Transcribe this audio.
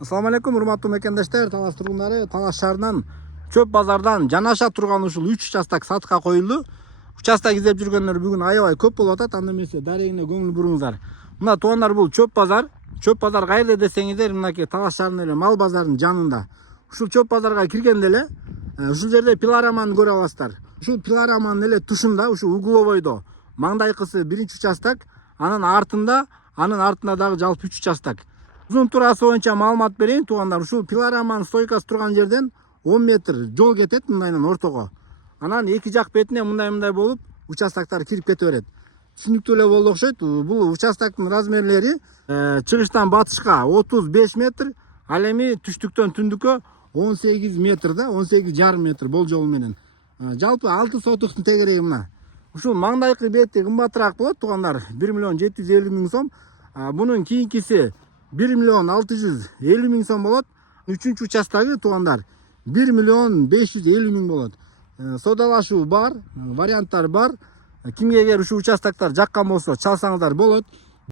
Assalamu алейкум, урматтуу мекендештер, Талас тургундары. Талас шаарынан Чөп базардан жанаша турган ушул 3 участок сатыкка коюлду. Участок издеп жүргөндөр бүгүн аябай көп болуп атат. Анда эмесе дарегине көңүл буруңуздар. Мына туугандар, бул Чөп базар. Чөп базар кайерде десеңиздер, мынакей Талас шаарынын эле мал базарынын жанында. Ушул Чөп базарга киргенде эле ушул жерде пилораманы көрө аласыздар. Ушул пилораманын эле тушунда, ушул угловойдо маңдайкысы биринчи участок, анын артында дагы жалпы 3 участок. Узун турасы боюнча маалымат берейин туугандар. Ушул пилораманын стойкасы турган жерден 10 метр жол кетет мындайынан ортого. Анан эки жак бетине мындай болуп участоктор кирип кете берет. Түшүнүктүү эле болду окшойт. Бул участоктун размерлери чыгыштан батышка 35 метр, ал эми түштүктөн түндүккө 18 метр да, 18,5 метр болжол менен. Жалпы 6 сотуктун тегереги мына. Ушул маңдайкы бети кымбатыраак болот туугандар, 1,750,000 сом. Бунун кийинкиси 1,650,000 сом болот. Үчүнчү участогу туугандар 1,550,000 болот. Содалашуу бар, варианттар бар. Кимге эгер ушул участоктор жаккан болсо чалсаңыздар болот.